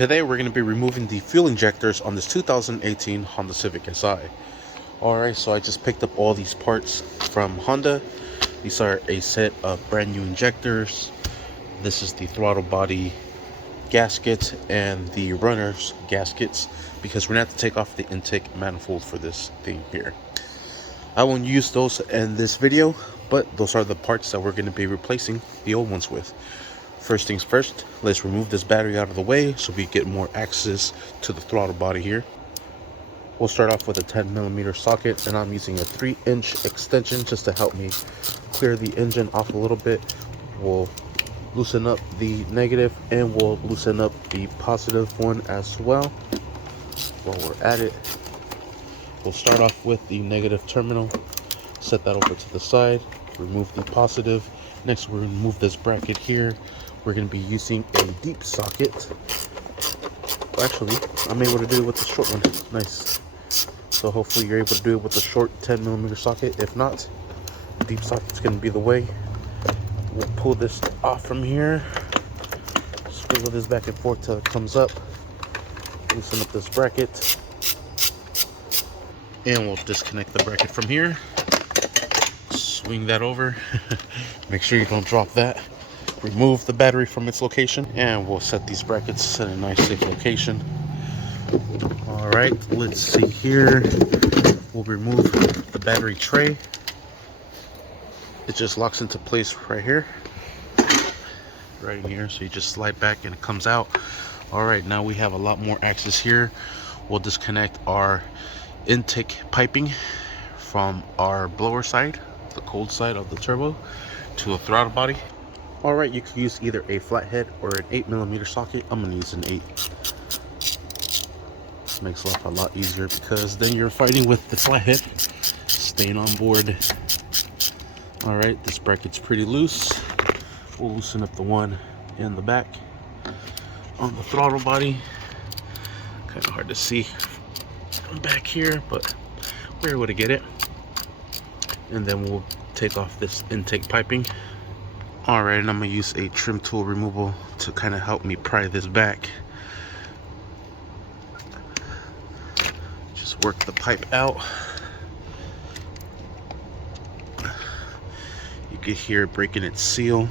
Today we're going to be removing the fuel injectors on this 2018 Honda Civic Si. Alright, so I just picked up all these parts from Honda. These are a set of brand new injectors. This is the throttle body gasket and the runners gaskets, because we're going to have to take off the intake manifold for this thing here. I won't use those in this video, but those are the parts that we're going to be replacing the old ones with. First things first, let's remove this battery out of the way so we get more access to the throttle body here. We'll start off with a 10mm socket, and I'm using a 3-inch extension just to help me clear the engine off a little bit. We'll loosen up the negative and we'll loosen up the positive one as well. While we're at it, we'll start off with the negative terminal, set that over to the side, remove the positive. Next, we'll remove this bracket here. We're going to be using a deep socket. Well, actually, I'm able to do it with the short one. Nice. So hopefully you're able to do it with the short 10mm socket. If not, the deep socket's going to be the way. We'll pull this off from here. Swivel this back and forth till it comes up. Loosen up this bracket. And we'll disconnect the bracket from here. Swing that over. Make sure you don't drop that. Remove the battery from its location, and we'll set these brackets in a nice safe location. Alright, let's see here. We'll remove the battery tray. It just locks into place right here. Right in here, so you just slide back and it comes out. Alright, now we have a lot more access here. We'll disconnect our intake piping from our blower side, the cold side of the turbo, to a throttle body. Alright, you could use either a flathead or an 8mm socket. I'm going to use an 8. Makes life a lot easier because then you're fighting with the flathead staying on board. Alright, this bracket's pretty loose. We'll loosen up the one in the back on the throttle body. Kind of hard to see from back here, but we're able to get it. And then we'll take off this intake piping. Alright, and I'm going to use a trim tool removal to kind of help me pry this back. Just work the pipe out. You can hear it breaking its seal.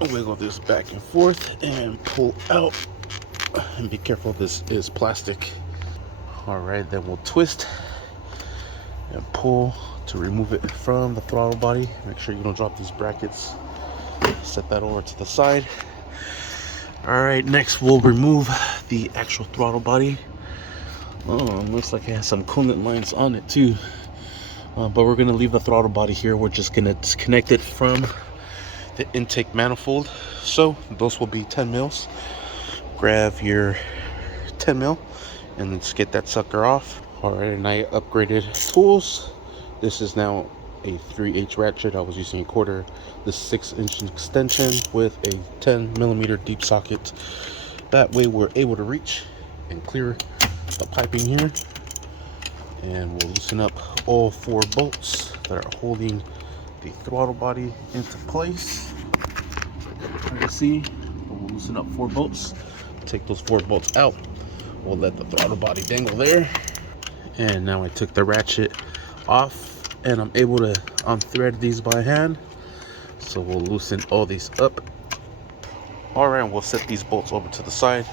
Wiggle this back and forth and pull out. And be careful, this is plastic. Alright, then we'll twist and pull to remove it from the throttle body. Make sure you don't drop these brackets. Set that over to the side. Alright, next we'll remove the actual throttle body. Oh, looks like it has some coolant lines on it too. But we're going to leave the throttle body here. We're just going to disconnect it from the intake manifold. So those will be 10 mils. Grab your 10 mil and just get that sucker off. Alright, and I upgraded tools. This is now a 3/8 ratchet. I was using a quarter. This 6-inch extension with a 10mm deep socket. That way we're able to reach and clear the piping here. And we'll loosen up all 4 bolts that are holding the throttle body into place. You can see, we'll loosen up 4 bolts. Take those 4 bolts out. We'll let the throttle body dangle there. And now I took the ratchet off and I'm able to unthread these by hand. So we'll loosen all these up. Alright, we'll set these bolts over to the side.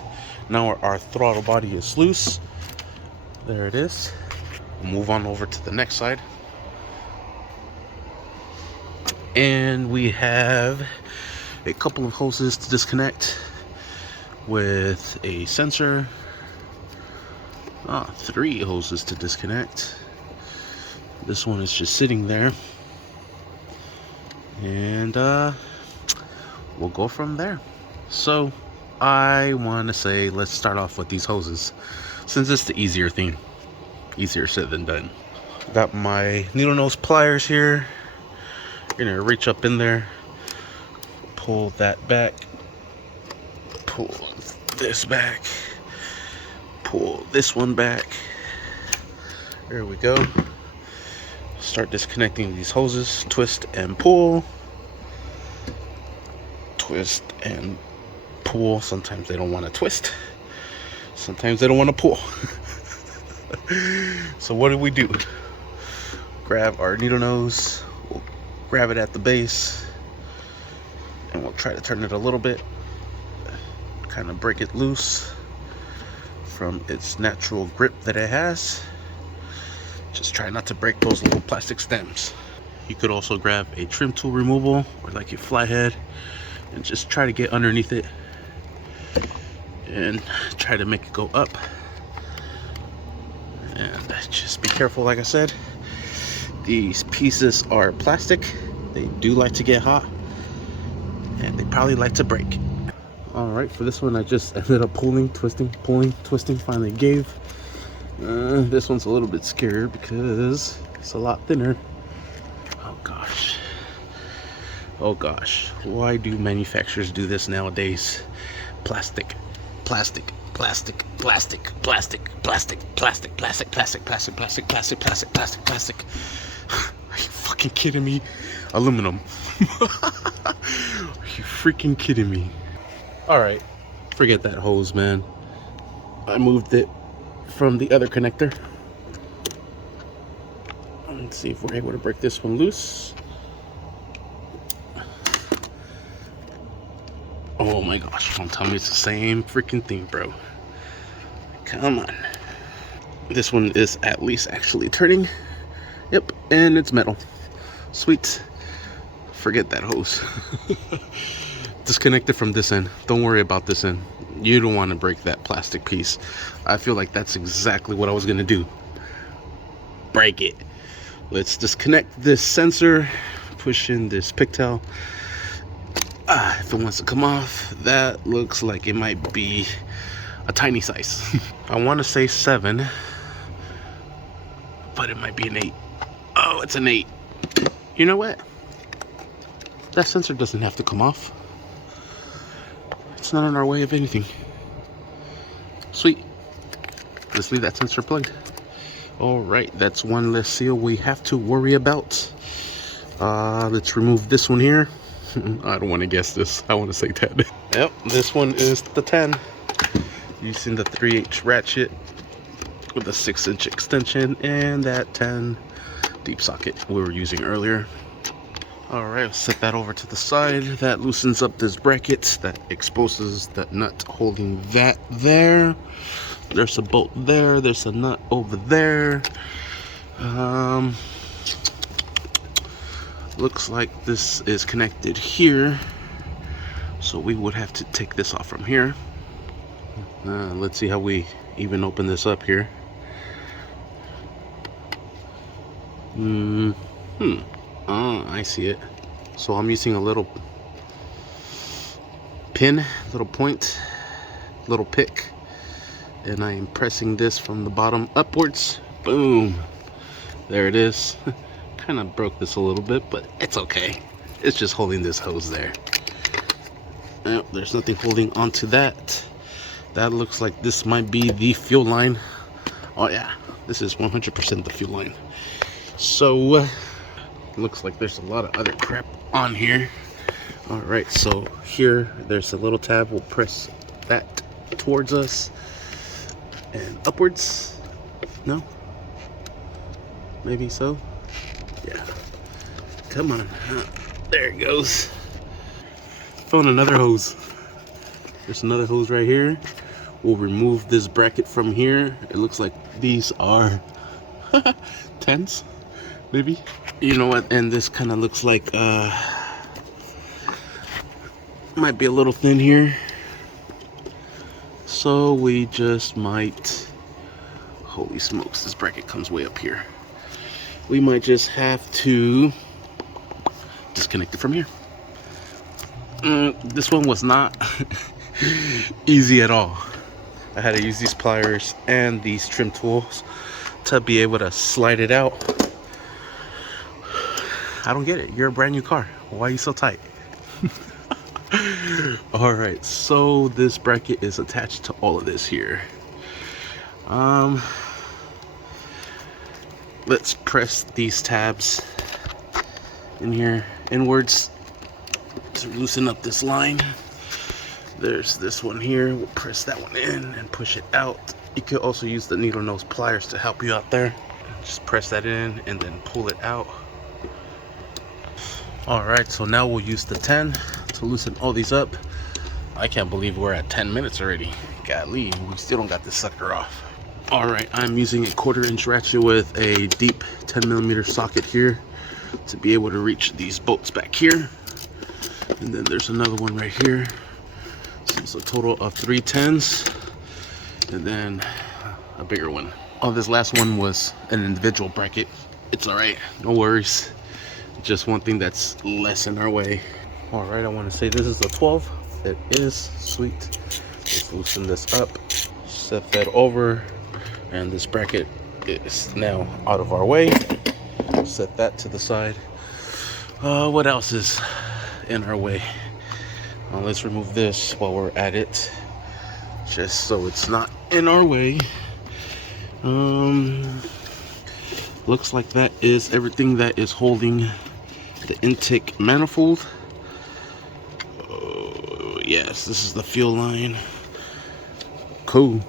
Now our throttle body is loose. There it is. We'll move on over to the next side. And we have a couple of hoses to disconnect with a sensor. 3 hoses to disconnect. This one is just sitting there. And we'll go from there. So I want to say let's start off with these hoses, since it's the easier thing. Easier said than done. Got my needle nose pliers here. Gonna reach up in there, pull that back, pull this back, pull this one back. There we go. Start disconnecting these hoses, twist and pull. twist and pull. Sometimes they don't want to twist, sometimes they don't want to pull. So what do? Grab our needle nose, we'll grab it at the base, and we'll try to turn it a little bit, kind of break it loose from its natural grip that it has. Just try not to break those little plastic stems. You could also grab a trim tool removal or like your flathead and just try to get underneath it and try to make it go up. And just be careful, like I said, these pieces are plastic. They do like to get hot and they probably like to break. All right, for this one I just ended up pulling, twisting, finally gave. This one's a little bit scarier because it's a lot thinner. Oh gosh, why do manufacturers do this nowadays? Plastic. Are you fucking kidding me? Aluminum. Are you freaking kidding me? Alright, forget that hose, man. I moved it from the other connector. Let's see if we're able to break this one loose. Oh my gosh, don't tell me it's the same freaking thing, bro. Come on. This one is at least actually turning. Yep, and it's metal. Sweet. Forget that hose. Disconnect it from this end. Don't worry about this end. You don't want to break that plastic piece. I feel like that's exactly what I was gonna do. Break it. Let's disconnect this sensor, push in this pigtail. If it wants to come off, that looks like it might be a tiny size. I want to say 7, but it might be an 8. Oh, it's an 8. You know what? That sensor doesn't have to come off. It's not in our way of anything. Sweet. Let's leave that sensor plugged. All right, that's one less seal we have to worry about. Let's remove this one here. I don't want to guess this. I want to say 10. Yep, this one is the 10. Using the 3/8 ratchet with a 6-inch extension and that 10 deep socket we were using earlier. All right, I'll set that over to the side. That loosens up this bracket. That exposes the nut holding that there. There's a bolt there. There's a nut over there. Looks like this is connected here, so we would have to take this off from here. Let's see how we even open this up here. I see it. So I'm using a little pin, little point, little pick, and I am pressing this from the bottom upwards. Boom, there it is. Kind of broke this a little bit, but it's okay. It's just holding this hose there. Oh, there's nothing holding onto that. That looks like this might be the fuel line. Oh yeah, this is 100% the fuel line. So looks like there's a lot of other crap on here. All right, so here there's a little tab. We'll press that towards us and upwards. No, maybe so. Yeah, come on. There it goes. Found another hose. There's another hose right here. We'll remove this bracket from here. It looks like these are 10s, maybe. You know what? And this kind of looks like might be a little thin here. So we just might. Holy smokes! This bracket comes way up here. We might just have to disconnect it from here. This one was not easy at all. I had to use these pliers and these trim tools to be able to slide it out. I don't get it. You're a brand new car. Why are you so tight? All right, so this bracket is attached to all of this here. Let's press these tabs in here inwards to loosen up this line. There's this one here. We'll press that one in and push it out. You could also use the needle nose pliers to help you out there. Just press that in and then pull it out. Alright, so now we'll use the 10 to loosen all these up. I can't believe we're at 10 minutes already. Golly, we still don't got this sucker off. Alright, I'm using a 1/4" ratchet with a deep 10mm socket here to be able to reach these bolts back here. And then there's another one right here. So it's a total of 3 10s and then a bigger one. Oh, this last one was an individual bracket. It's alright, no worries. Just one thing that's less in our way. Alright, I want to say this is a 12. It is sweet. Let's loosen this up, set that over, and this bracket is now out of our way. Set that to the side. What else is in our way? Let's remove this while we're at it, just so it's not in our way. Looks like that is everything that is holding the intake manifold. Yes, this is the fuel line. Cool.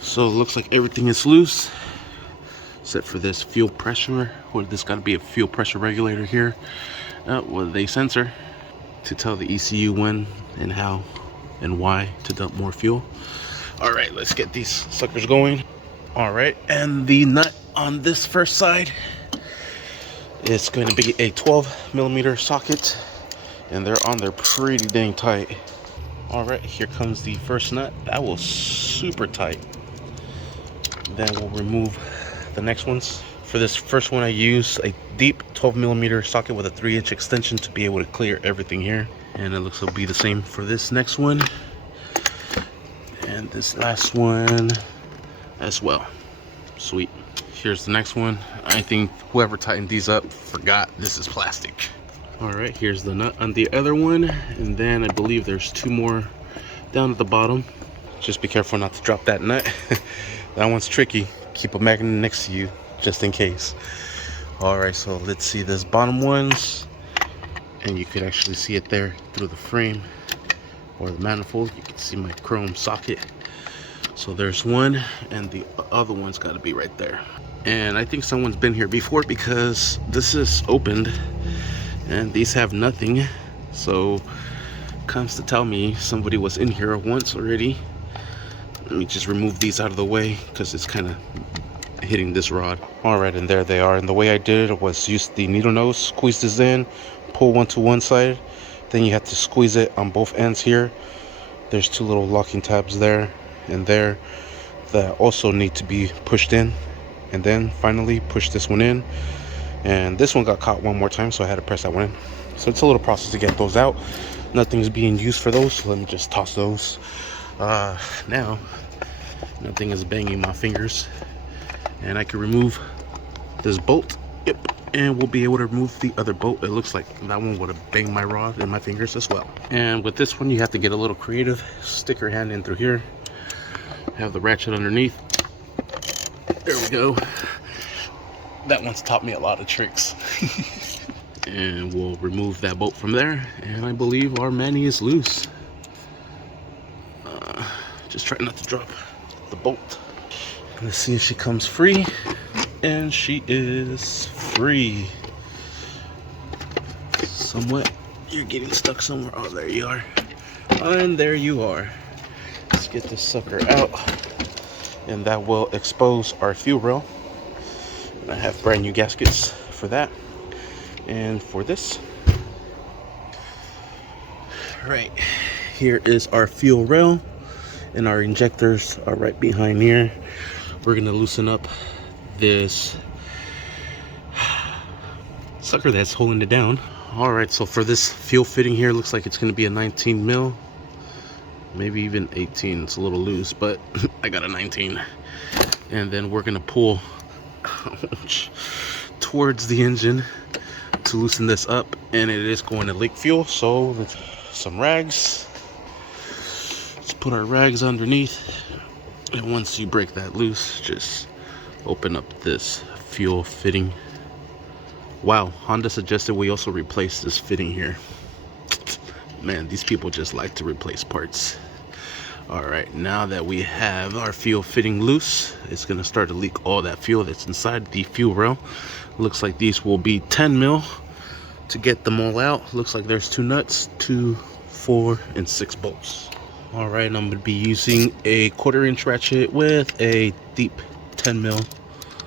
So it looks like everything is loose except for this fuel pressure, or this got to be a fuel pressure regulator here with a sensor to tell the ECU when and how and why to dump more fuel. All right, let's get these suckers going. All right, and the nut on this first side is going to be a 12mm socket, and they're on there pretty dang tight. All right, here comes the first nut. That was super tight. Then we'll remove the next ones. For this first one, I use a deep 12mm socket with a 3-inch extension to be able to clear everything here. And it looks like it'll be the same for this next one. And this last one as well. Sweet. Here's the next one. I think whoever tightened these up forgot this is plastic. All right, here's the nut on the other one. And then I believe there's 2 more down at the bottom. Just be careful not to drop that nut. That one's tricky. Keep a magnet next to you just in case. All right, so let's see this bottom ones, and you could actually see it there through the frame or the manifold. You can see my chrome socket. So there's one, and the other one's got to be right there. And I think someone's been here before because this is opened and these have nothing, so comes to tell me somebody was in here once already. Let me just remove these out of the way because it's kind of hitting this rod. All right, and there they are. And the way I did it was use the needle nose, squeeze this in, pull one to one side, then you have to squeeze it on both ends here. There's 2 little locking tabs there and there that also need to be pushed in, and then finally push this one in. And this one got caught one more time, so I had to press that one in. So it's a little process to get those out. Nothing's being used for those, so let me just toss those. Now nothing is banging my fingers, and I can remove this bolt. Yep, and we'll be able to remove the other bolt. It looks like that one would have banged my rod and my fingers as well. And with this one, you have to get a little creative. Stick your hand in through here, have the ratchet underneath. There we go. That one's taught me a lot of tricks. And we'll remove that bolt from there, and I believe our Manny is loose. Just try not to drop the bolt. Let's see if she comes free. And she is free. Somewhat. You're getting stuck somewhere. Oh, there you are. And there you are. Let's get this sucker out. And that will expose our fuel rail. And I have brand new gaskets for that. And for this. Right. Here is our fuel rail. And our injectors are right behind here. We're gonna loosen up this sucker that's holding it down. All right, so for this fuel fitting here, looks like it's gonna be a 19 mil, maybe even 18. It's a little loose, but I got a 19. And then we're gonna pull towards the engine to loosen this up, and it is going to leak fuel. So some rags. Put our rags underneath, and once you break that loose, just open up this fuel fitting. Wow, Honda suggested we also replace this fitting here. Man, these people just like to replace parts. All right, now that we have our fuel fitting loose, it's gonna start to leak all that fuel that's inside the fuel rail. Looks like these will be 10 mil to get them all out. Looks like there's 2 nuts, 2, 4, and 6 bolts. All right, I'm gonna be using a 1/4-inch ratchet with a deep 10 mil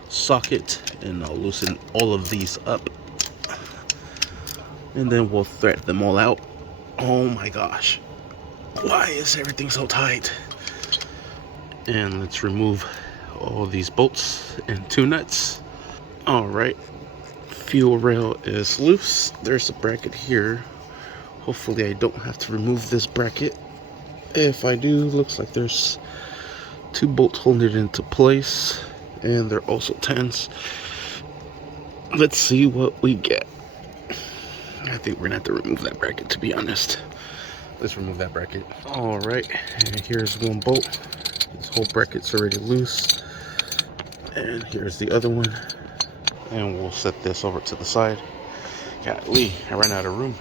socket, and I'll loosen all of these up, and then we'll thread them all out. Oh my gosh, why is everything so tight? And let's remove all these bolts and 2 nuts. All right, fuel rail is loose. There's a bracket here. Hopefully I don't have to remove this bracket. If I do, looks like there's 2 bolts holding it into place, and they're also 10s. Let's see what we get. I think we're gonna have to remove that bracket, to be honest. Let's remove that bracket. All right, and here's 1 bolt. This whole bracket's already loose. And here's the other one. And we'll set this over to the side. Golly, I ran out of room.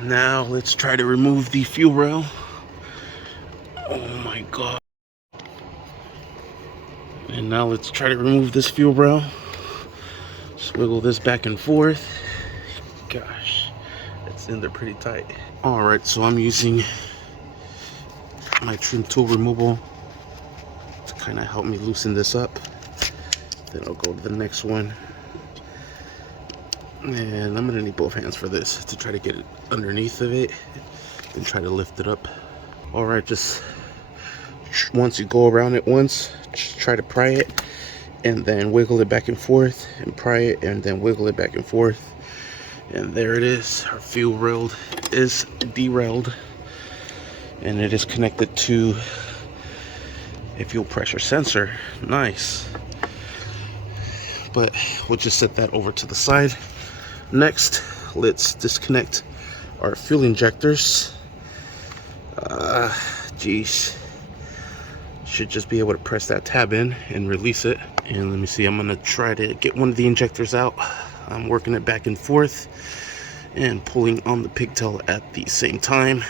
Now let's try to remove the fuel rail. Oh my god. And now let's try to remove this fuel rail. Swiggle this back and forth. Gosh, it's in there pretty tight. All right, so I'm using my trim tool removal to kind of help me loosen this up. Then I'll go to the next one. And I'm gonna need both hands for this to try to get it underneath of it and try to lift it up. All right, just once you go around it once, just try to pry it and then wiggle it back and forth, and pry it and then wiggle it back and forth. And there it is. Our fuel rail is derailed, and it is connected to a fuel pressure sensor. Nice. But we'll just set that over to the side. Next, let's disconnect our fuel injectors. Geez, should just be able to press that tab in and release it. And let me see, I'm gonna try to get one of the injectors out. I'm working it back and forth and pulling on the pigtail at the same time.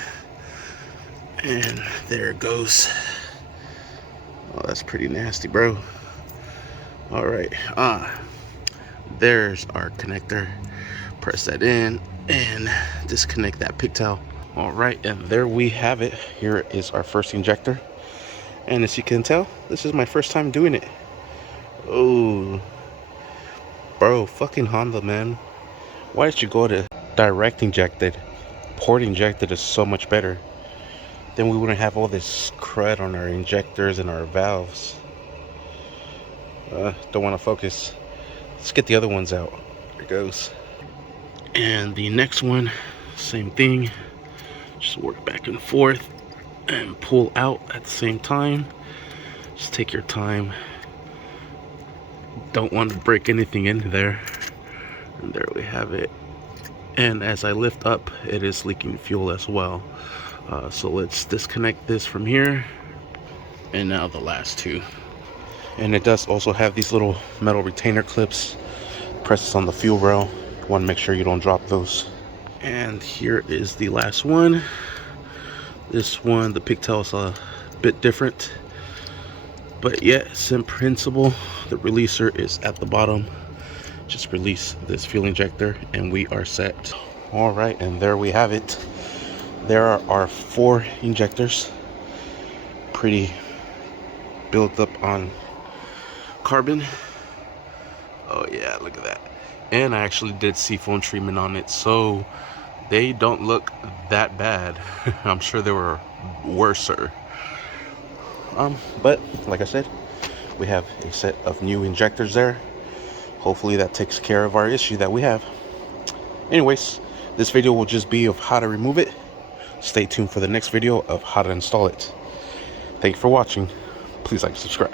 And there it goes. Oh, that's pretty nasty, bro. All right, there's our connector. Press that in and disconnect that pigtail. All right, and there we have it. Here is our first injector, and as you can tell, this is my first time doing it. Oh, bro, fucking Honda, man. Why did you go to direct injected? Port injected is so much better. Then we wouldn't have all this crud on our injectors and our valves. Don't want to focus. Let's get the other ones out. There it goes. And the next one, same thing. Just work back and forth and pull out at the same time. Just take your time. Don't want to break anything in there. And there we have it. And as I lift up, it is leaking fuel as well. So let's disconnect this from here. And now the last 2. And it does also have these little metal retainer clips. Presses on the fuel rail. You want to make sure you don't drop those. And here is the last one. This one, the pigtail is a bit different, but yet same principle. The releaser is at the bottom. Just release this fuel injector and we are set. All right, and there we have it. There are our 4 injectors. Pretty built up on carbon. Oh yeah, look at that. And I actually did seafoam treatment on it, so they don't look that bad. I'm sure they were worser. But like I said, we have a set of new injectors there. Hopefully that takes care of our issue that we have. Anyways, this video will just be of how to remove it. Stay tuned for the next video of how to install it. Thank you for watching. Please like and subscribe.